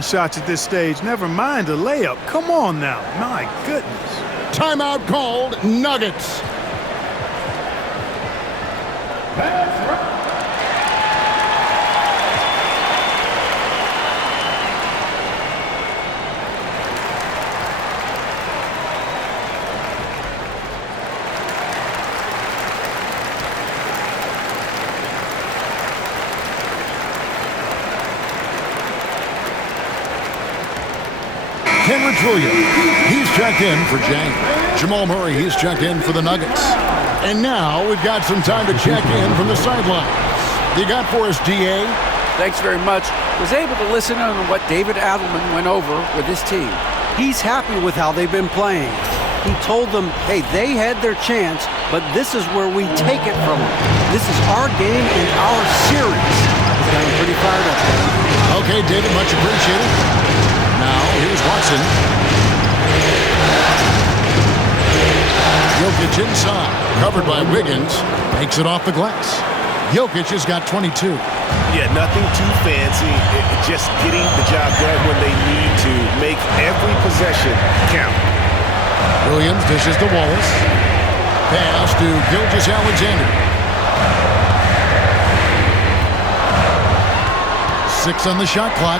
shots at this stage. Never mind a layup. Come on now. My goodness. Timeout called. Nuggets. Kenrich Williams, he's checked in for James. Jamal Murray, he's checked in for the Nuggets. And now we've got some time to check in from the sidelines. You got for us, D.A.? Thanks very much. Was able to listen in on what David Adelman went over with his team. He's happy with how they've been playing. He told them, hey, they had their chance, but this is where we take it from them. This is our game and our series. He's got him pretty fired up. Okay, David, much appreciated. Now, here's Watson. Jokic inside, covered by Wiggins, makes it off the glass. Jokic has got 22. Yeah, nothing too fancy. Just getting the job done when they need to. Make every possession count. Williams dishes to Wallace. Pass to Gilgeous-Alexander. 6 on the shot clock.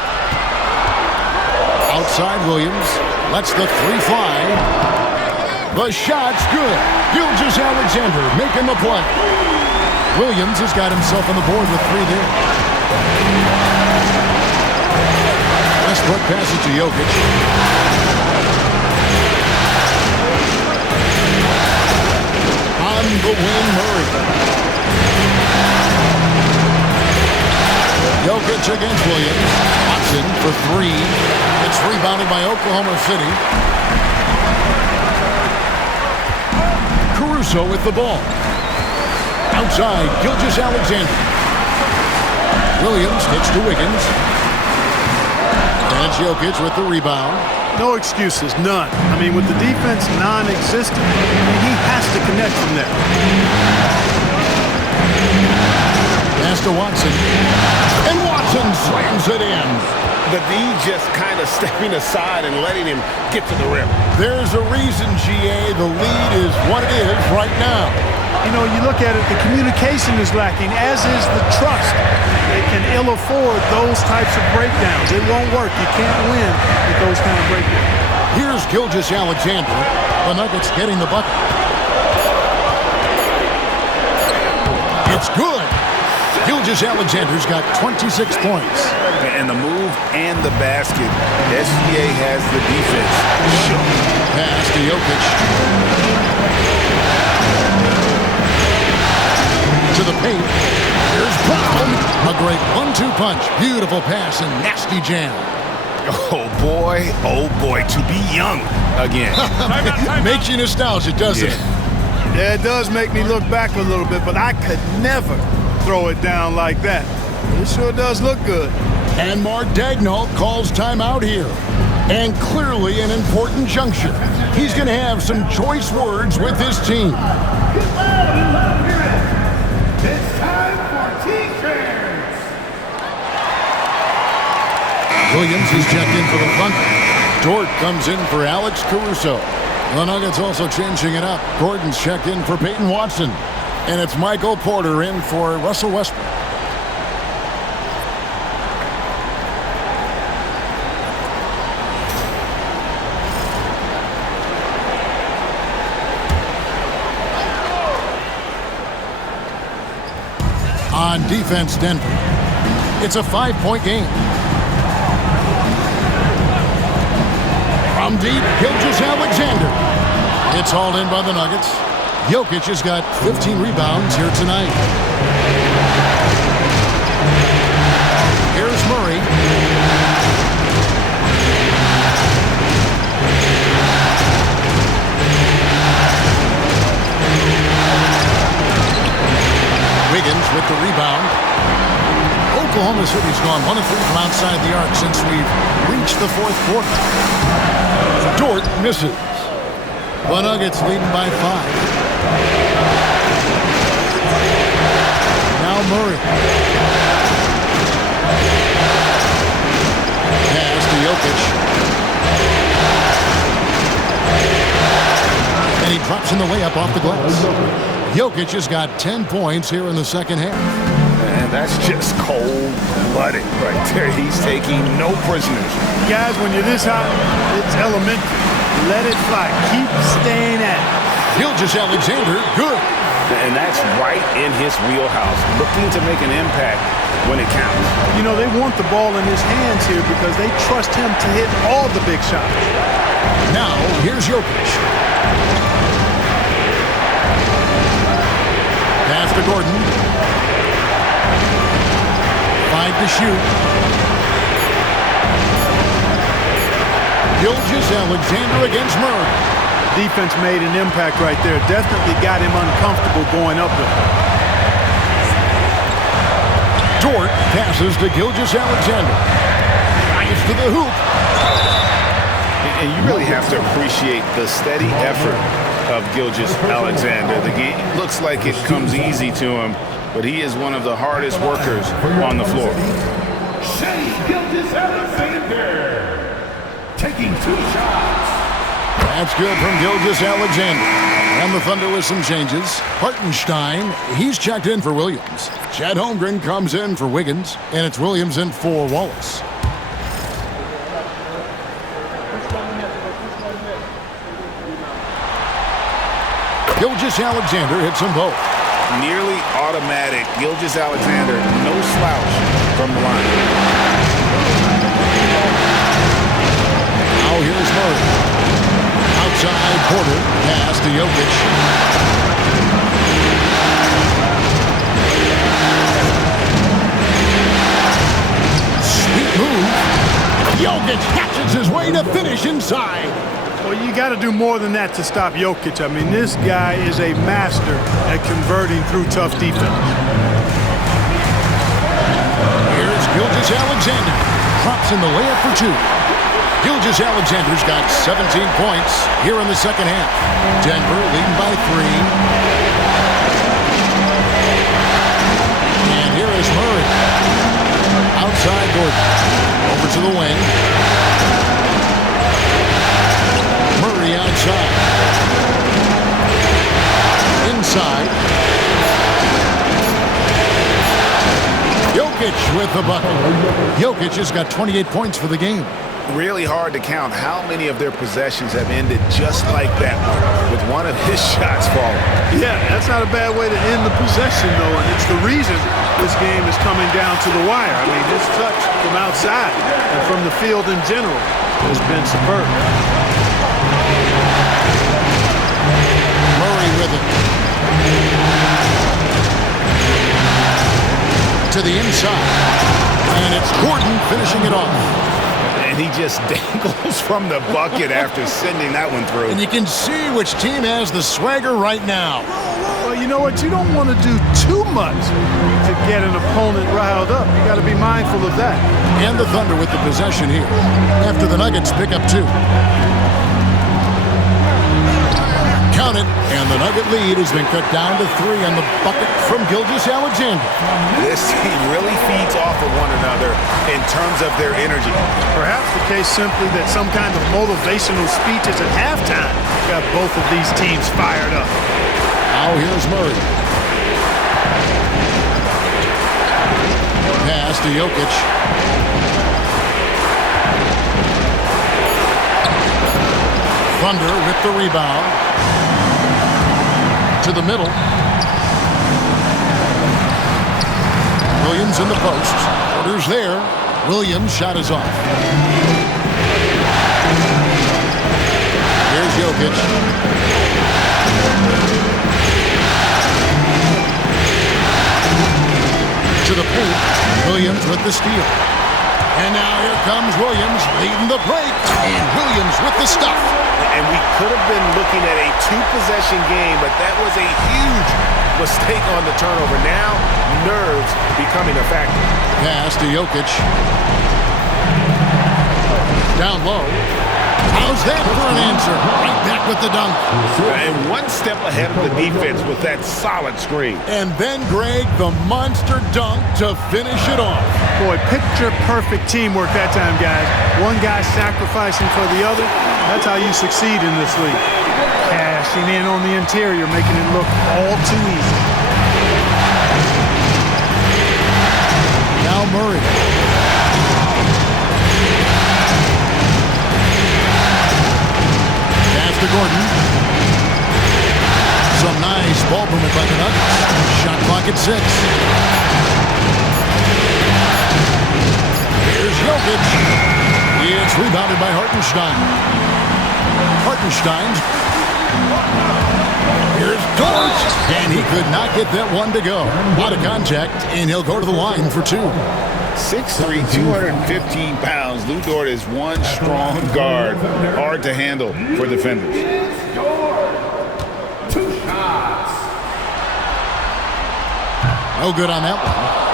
Outside Williams, lets the three fly. The shot's good. Gilgeous-Alexander making the play. Williams has got himself on the board with 3 there. Westbrook passes to Jokic. On the wing, Murray. Jokic against Williams. Watson for 3. It's rebounded by Oklahoma City. Caruso with the ball. Outside, Gilgeous-Alexander. Williams hits to Wiggins. And Jokic with the rebound. No excuses, none. I mean, with the defense non-existent, he has to connect from there. Pass to Watson. And Watson slams it in. The D just kind of stepping aside and letting him get to the rim. There's a reason, GA, the lead is what it is right now. You know, you look at it, the communication is lacking, as is the trust. They can ill afford those types of breakdowns. It won't work. You can't win with those kind of breakdowns. Here's Gilgeous-Alexander. The Nuggets getting the bucket. It's good. Gilgeous-Alexander's got 26 points. And the move and the basket. SGA has the defense. Sure. Pass to Jokic. To the paint. Here's Brown. A great 1-2 punch. Beautiful pass and nasty jam. Oh boy, to be young again. Makes you nostalgic, doesn't it? Yeah, it does make me look back a little bit, but I could never throw it down like that. It sure does look good. And Mark Daigneault calls timeout here. And clearly an important juncture. He's going to have some choice words with his team. It's time for T-shirts. Williams is checked in for the Thunder. Dort comes in for Alex Caruso. The Nuggets also changing it up. Gordon's checked in for Peyton Watson. And it's Michael Porter in for Russell Westbrook. On defense, Denver. It's a 5-point game. From deep, Gilgeous-Alexander. It's hauled in by the Nuggets. Jokic has got 15 rebounds here tonight. Here's Murray. Wiggins with the rebound. Oklahoma City's gone 1 of 3 from outside the arc since we've reached the 4th quarter. Dort misses. The Nuggets leading by 5. Now Murray. Pass to drops in the layup off the glass. Jokic has got 10 points here in the second half. And that's just cold-blooded right there. He's taking no prisoners. Guys, when you're this hot, it's elementary. Let it fly. Keep staying at it. Gilgeous-Alexander, good. And that's right in his wheelhouse, looking to make an impact when it counts. You know, they want the ball in his hands here because they trust him to hit all the big shots. Now, here's Jokic. Pass to Gordon. 5 to shoot. Gilgeous-Alexander against Murray. Defense made an impact right there. Definitely got him uncomfortable going up with it. Dort passes to Gilgeous-Alexander. Drives to the hoop. And you really have to appreciate the steady effort of Gilgeous-Alexander. The game looks like it comes easy to him, but he is one of the hardest workers on the floor. Shai Gilgeous-Alexander taking 2 shots. That's good from Gilgeous-Alexander. And the Thunder with some changes. Hartenstein, he's checked in for Williams. Chet Holmgren comes in for Wiggins, and it's Williams in for Wallace. Gilgeous-Alexander hits them both. Nearly automatic. Gilgeous-Alexander, no slouch from the line. Now here's Murray. Outside Porter, pass to Jokic. Sweet move. Jokic catches his way to finish inside. Well, you got to do more than that to stop Jokic. I mean, this guy is a master at converting through tough defense. Here's Gilgeous-Alexander. Drops in the layup for 2. Gilgeous-Alexander's got 17 points here in the second half. Denver leading by 3. And here is Murray. Outside Gordon. Over to the wing. Murray outside. Inside. Jokic with the bucket. Jokic has got 28 points for the game. Really hard to count how many of their possessions have ended just like that one, with one of his shots falling. Yeah, that's not a bad way to end the possession, though, and it's the reason this game is coming down to the wire. I mean, his touch from outside and from the field in general has been superb. Murray with it. To the inside. And it's Gordon finishing it off. And he just dangles from the bucket after sending that one through. And you can see which team has the swagger right now. Well, you know what? You don't want to do too much to get an opponent riled up. You got to be mindful of that. And the Thunder with the possession here after the Nuggets pick up 2. Count it, and the Nugget lead has been cut down to 3 on the bucket from Gilgeous-Alexander. This team really feeds off of one another in terms of their energy. Perhaps the case simply that some kind of motivational speeches at halftime got both of these teams fired up. Now here's Murray. Pass to Jokic. Thunder with the rebound. To the middle. Williams in the post. Porter's there. Williams' shot is off. Here's Jokic. To the paint. Williams with the steal. And now here comes Williams leading the break. And Williams with the stuff. And we could have been looking at a 2-possession game, but that was a huge mistake on the turnover. Now, nerves becoming a factor. Pass to Jokic. Down low. How's that for an answer? Right back with the dunk. And one step ahead of the defense with that solid screen. And then, Greg, the monster dunk to finish it off. Boy, picture-perfect teamwork that time, guys. One guy sacrificing for the other. That's how you succeed in this league. Cashing in on the interior, making it look all too easy. Now Murray. Pass to Gordon. Some nice ball movement by the Nuggets. Shot clock at 6. Here's Jokic. It's rebounded by Hartenstein. Hartenstein. Here's Dort. And he could not get that one to go. Out of contact, and he'll go to the line for 2. 6'3", 215 pounds. Lou Dort is one strong guard. Hard to handle for defenders. 2 shots. No good on that one.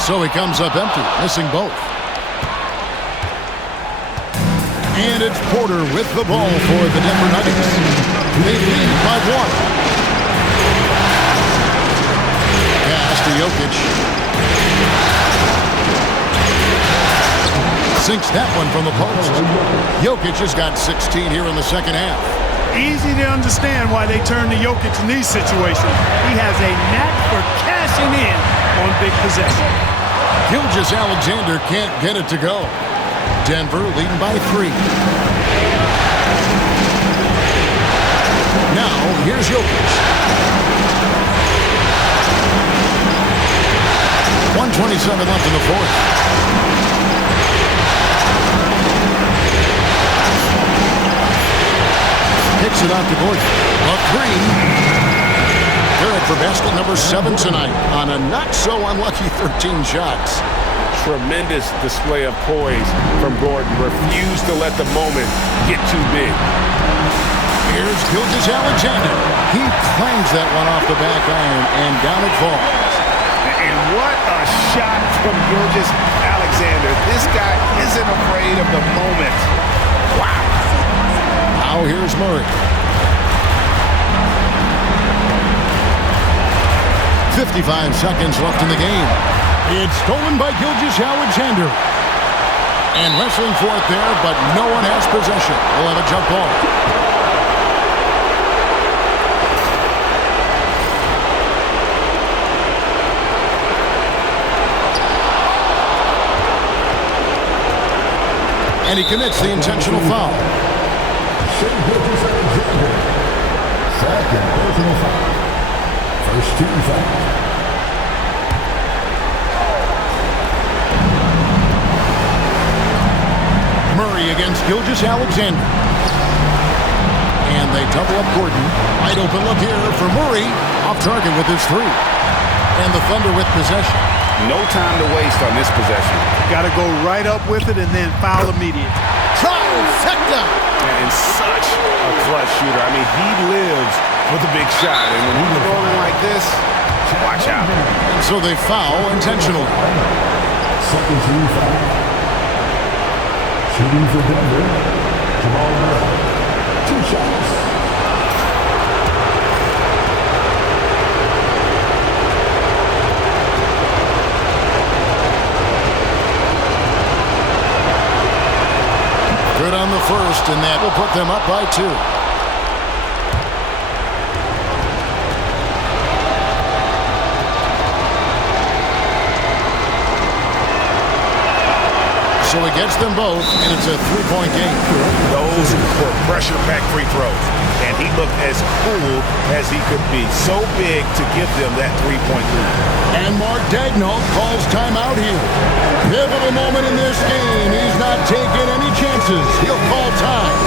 So he comes up empty, missing both. And it's Porter with the ball for the Denver Nuggets. They lead by 1. Pass to Jokic. Sinks that one from the post. Jokic has got 16 here in the second half. Easy to understand why they turn to Jokic in these situations. He has a knack for cashing in on big possession. Gilgeous-Alexander can't get it to go. Denver leading by 3. Now, here's Jokic. 1:27 left in the fourth. Kicks it out to Gordon. A 3. Good for basket number 7 tonight on a not-so-unlucky 13 shots. Tremendous display of poise from Gordon. Refused to let the moment get too big. Here's Gilgeous-Alexander. He clangs that one off the back iron, and down it falls. And what a shot from Gilgeous-Alexander. This guy isn't afraid of the moment. Wow. Now here's Murray. 55 seconds left in the game. It's stolen by Gilgeous-Alexander. And wrestling for it there, but no one has possession. We'll have a jump ball. And he commits the intentional foul. Second personal foul. First team foul. Murray against Gilgeous-Alexander. And they double up Gordon. Wide open look here for Murray. Off target with his 3. And the Thunder with possession. No time to waste on this possession. Got to go right up with it and then foul immediately. Trifecta! And such a clutch shooter. I mean, he lives with a big shot. And when he's rolling like this, watch out. And so they foul intentionally. Second team foul. Shooting for Denver, Jamal Murray. 2 shots. Good on the first, and that will put them up by 2. So he gets them both, and it's a 3-point game. Those were pressure-packed free throws. And he looked as cool as he could be. So big to give them that 3-point lead. And Mark Daigneault calls timeout here. Pivotal moment in this game. He's not taking any chances. He'll call time.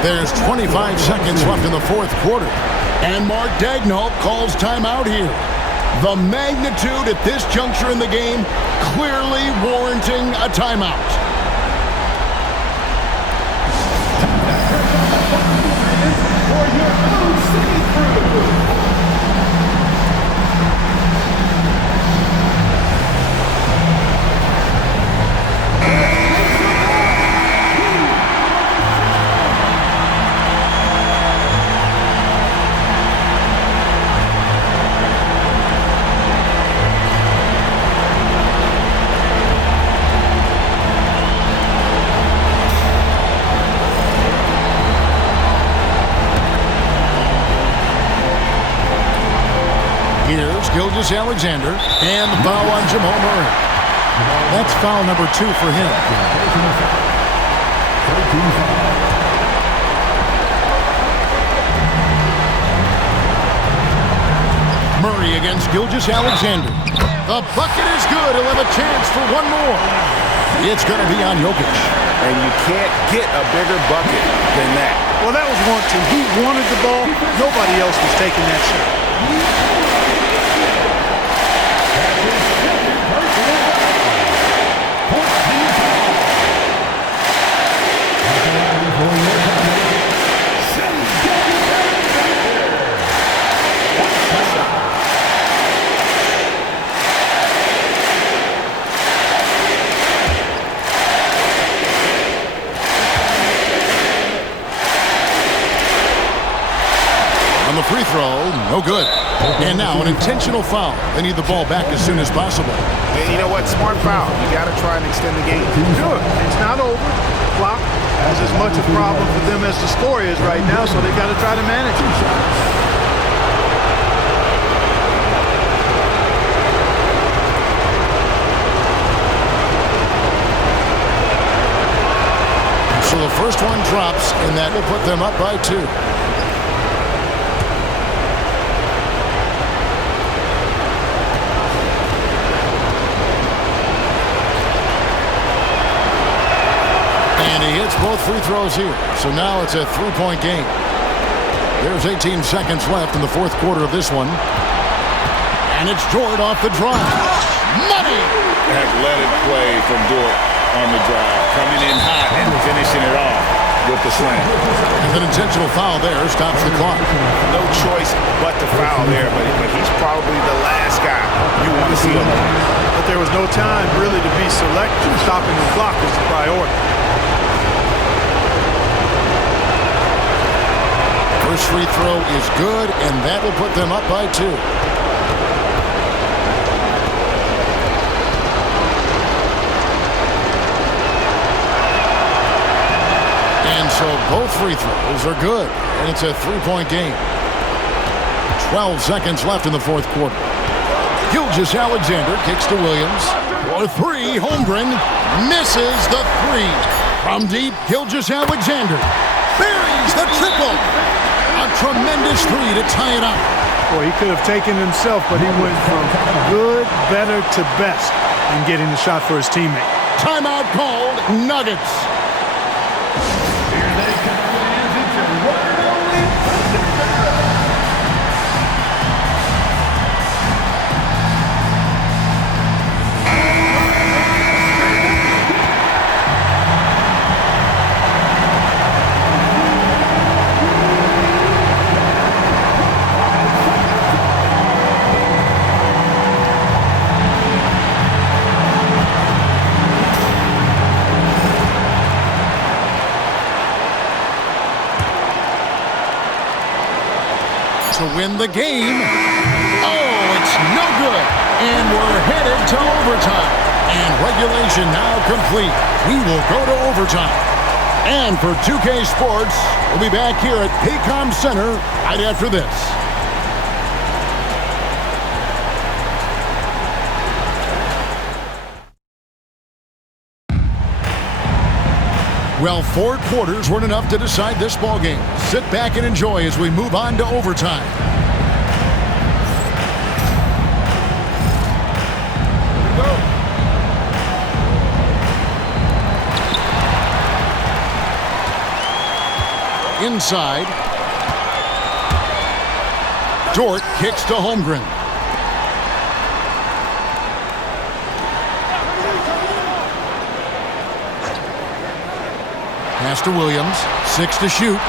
There's 25 seconds left in the fourth quarter. And Mark Daigneault calls timeout here. The magnitude at this juncture in the game clearly warranting a timeout. Here's Gilgeous-Alexander and the foul on Jamal Murray. That's foul number 2 for him. Murray against Gilgeous-Alexander. The bucket is good. He'll have a chance for one more. It's going to be on Jokic. And you can't get a bigger bucket than that. Well, that was one team. He wanted the ball. Nobody else was taking that shot. Free throw, no good. And now an intentional foul. They need the ball back as soon as possible. And you know what? Smart foul. You got to try and extend the game. Do it. It's not over. Clock has as much a problem for them as the score is right now, so they got to try to manage it. So the first one drops, and that will put them up by 2. And he hits both free throws here. So now it's a 3-point game. There's 18 seconds left in the fourth quarter of this one. And it's Dort off the drive. Money! Athletic play from Dort on the drive. Coming in hot and finishing it off with the slam. And an intentional foul there stops the clock. No choice but to foul there, but he's probably the last guy you want to see him. But there was no time really to be selective. Stopping the clock was the priority. First free throw is good, and that will put them up by 2. And so both free throws are good, and it's a 3-point game. 12 seconds left in the fourth quarter. Gilgeous-Alexander kicks to Williams. For 3, Holmgren misses the 3. From deep, Gilgeous-Alexander buries the triple. A tremendous 3 to tie it up. Boy, he could have taken himself, but he went from good, better to best in getting the shot for his teammate. Timeout called, Nuggets. To win the game. Oh, it's no good. And we're headed to overtime. And regulation now complete. We will go to overtime. And for 2K Sports, we'll be back here at Paycom Center right after this. Well, 4 quarters weren't enough to decide this ballgame. Sit back and enjoy as we move on to overtime. Inside. Dort kicks to Holmgren. Pass to Williams. 6 to shoot.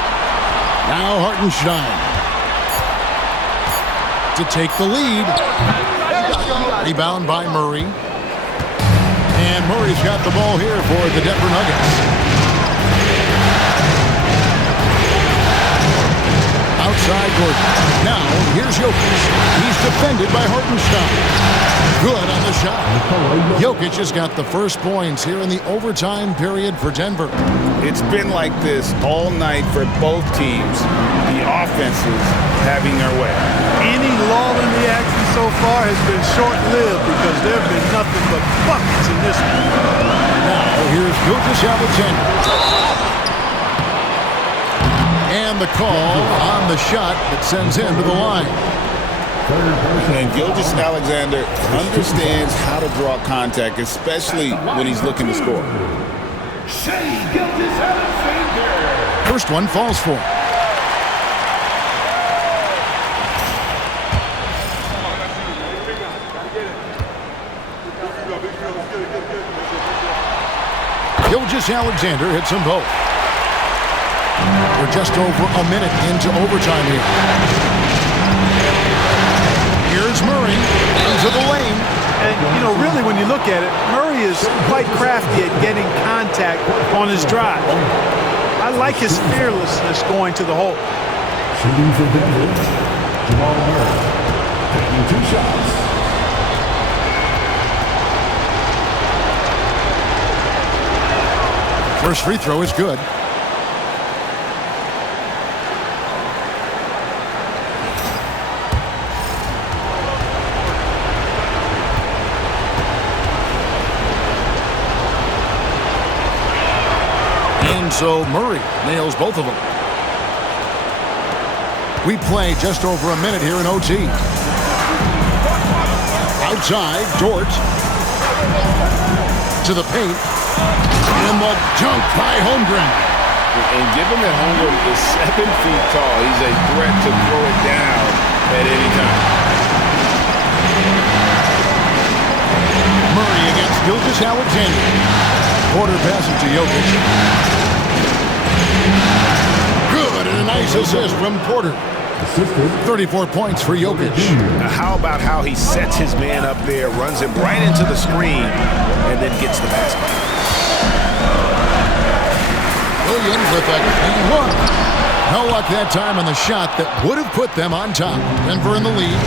Now Hartenstein to take the lead. Rebound by Murray. And Murray's got the ball here for the Denver Nuggets. Outside Gordon. Now, here's Jokic. He's defended by Hartenstein. Good on the shot. Jokic has got the first points here in the overtime period for Denver. It's been like this all night for both teams. The offenses having their way. Any lull in the action so far has been short-lived because there have been nothing but buckets in this one. Now, here's Gilgeous-Alexander. And the call on the shot that sends him to the line. And Gilgeous-Alexander understands how to draw contact, especially when he's looking to score. First one falls for him. Gilgeous-Alexander hits them both. We're just over a minute into overtime here. Here's Murray into the lane. And, you know, really when you look at it, Murray is quite crafty at getting contact on his drive. I like his fearlessness going to the hole. Shooting for Denver, Jamal Murray. Taking 2 shots. First free throw is good. So Murray nails both of them. We play just over a minute here in OT. Outside, Dort to the paint. And the dunk by Holmgren. And given that Holmgren is 7 feet tall, he's a threat to throw it down at any time. Murray against Gilgeous-Alexander. Porter passes to Jokic. Good, and a nice assist from Porter. 34 points for Jokic. Now how about how he sets his man up there, runs him right into the screen, and then gets the basket. Williams with a clean look. No luck that time on the shot that would have put them on top. Denver in the lead.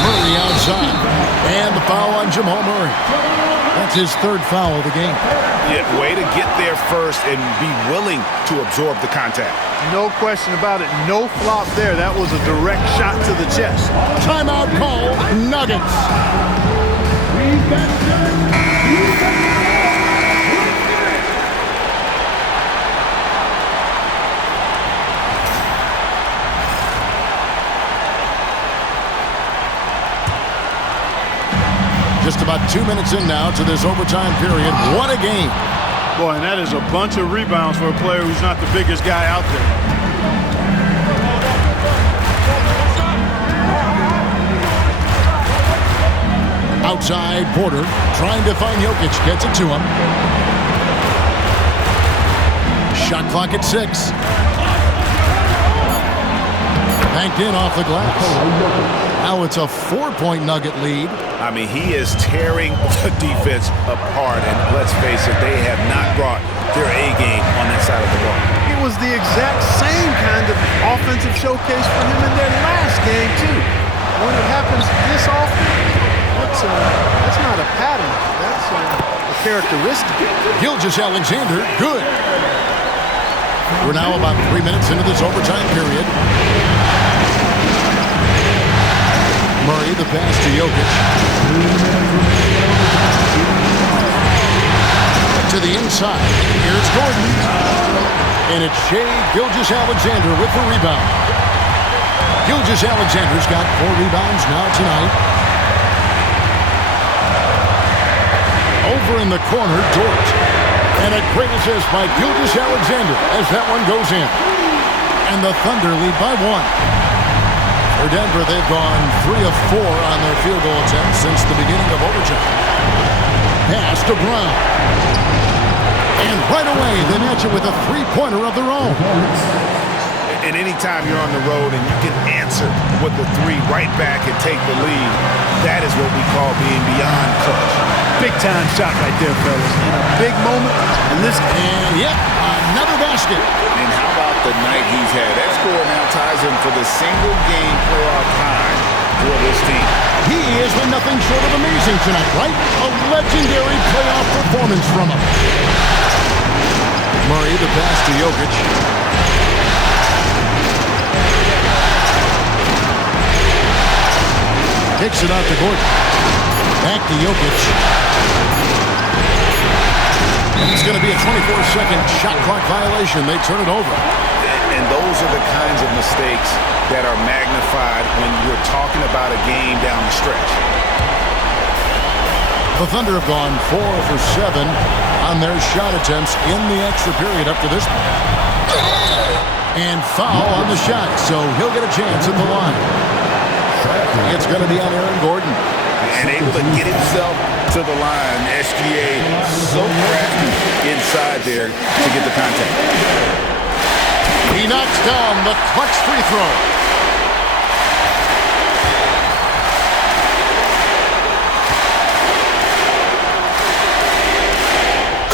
Murray outside. And the foul on Jamal Murray. That's his 3rd foul of the game. Yeah, way to get there first and be willing to absorb the contact. No question about it. No flop there. That was a direct shot to the chest. Timeout call, Nuggets. Just about 2 minutes in now to this overtime period. What a game. Boy, and that is a bunch of rebounds for a player who's not the biggest guy out there. Outside, Porter trying to find Jokic. Gets it to him. Shot clock at 6. Banked in off the glass. Now it's a 4-point Nugget lead. I mean, he is tearing the defense apart, and let's face it, they have not brought their A game on that side of the ball. It was the exact same kind of offensive showcase for him in their last game, too. When it happens this often, that's not a pattern. That's a characteristic. Gilgeous-Alexander, good. We're now about 3 minutes into this overtime period. Murray, the pass to Jokic. To the inside. Here's Gordon. And it's Shai Gilgeous-Alexander with the rebound. Gilgeous-Alexander's got 4 rebounds now tonight. Over in the corner, Dort. And a great assist by Gilgeous-Alexander as that one goes in. And the Thunder lead by 1. For Denver, they've gone 3 of 4 on their field goal attempts since the beginning of overtime. Pass to Brown. And right away, they match it with a three-pointer of their own. And anytime you're on the road and you can answer with the three right back and take the lead, that is what we call being beyond clutch. Big-time shot right there, fellas. In a big moment. And yep, another basket. And how about the night he's had? That score now ties him for the single-game playoff high for this team. He has been nothing short of amazing tonight, right? A legendary playoff performance from him. Murray, the pass to Jokic. Kicks it out to Gordon. Back to Jokic. It's going to be a 24-second shot clock violation. They turn it over. And those are the kinds of mistakes that are magnified when you're talking about a game down the stretch. The Thunder have gone 4 for 7 on their shot attempts in the extra period up to this point. And foul on the shot, so he'll get a chance at the line. It's going to be on Aaron Gordon. And able to get himself to the line. SGA so crafty inside there to get the contact. He knocks down the clutch free throw.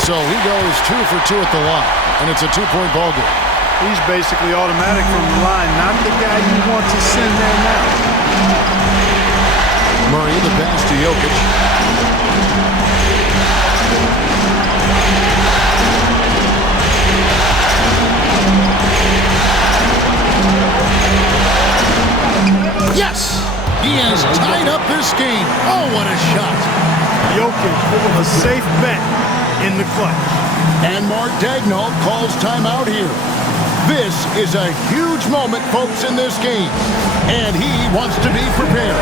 So he goes 2 for 2 at the line, and it's a 2-point ball game. He's basically automatic from the line, not the guy you want to send there now. Murray, the pass to Jokic. Yes! He has tied up this game. Oh, what a shot. Jokic, a safe bet in the clutch. And Mark Daigneault calls timeout here. This is a huge moment, folks, in this game. And he wants to be prepared.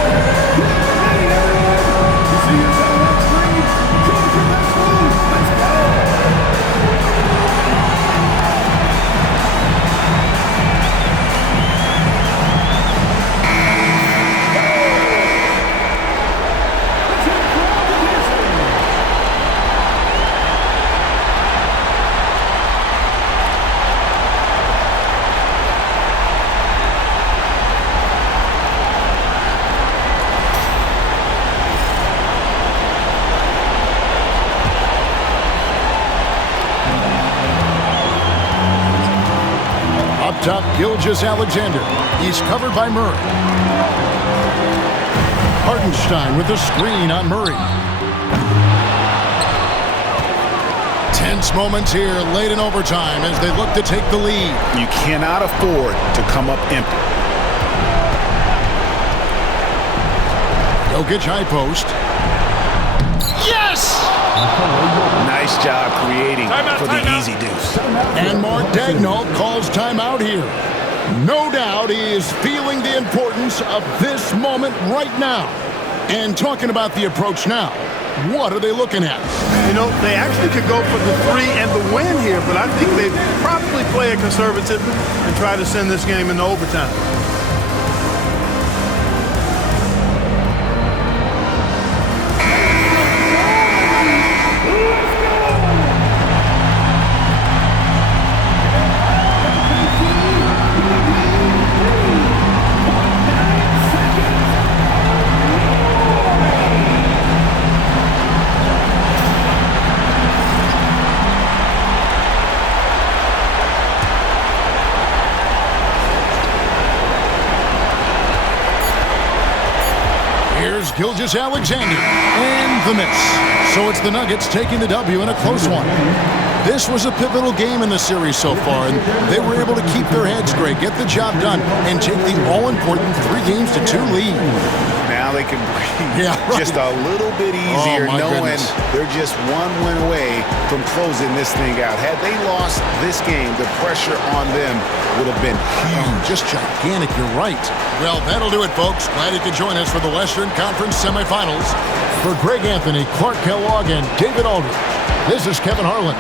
Top Gilgeous-Alexander. He's covered by Murray. Hartenstein with the screen on Murray. Tense moments here late in overtime as they look to take the lead. You cannot afford to come up empty. Jokic high post. Yes! Nice job creating for the easy deuce. And Mark Daigneault calls timeout here. No doubt he is feeling the importance of this moment right now. And talking about the approach now, what are they looking at? You know, they actually could go for the 3 and the win here, but I think they probably play it conservative and try to send this game into overtime. Gilgeous-Alexander and the miss. So it's the Nuggets taking the W in a close one. This was a pivotal game in the series so far, and they were able to keep their heads straight, get the job done, and take the all-important 3-2 lead. Now they can breathe just a little bit easier, knowing they're just one win away from closing this thing out. Had they lost this game, the pressure on them would have been huge. Just gigantic, you're right. Well, that'll do it, folks. Glad you could join us for the Western Conference semifinals. For Greg Anthony, Clark Kellogg, and David Aldridge, this is Kevin Harlan.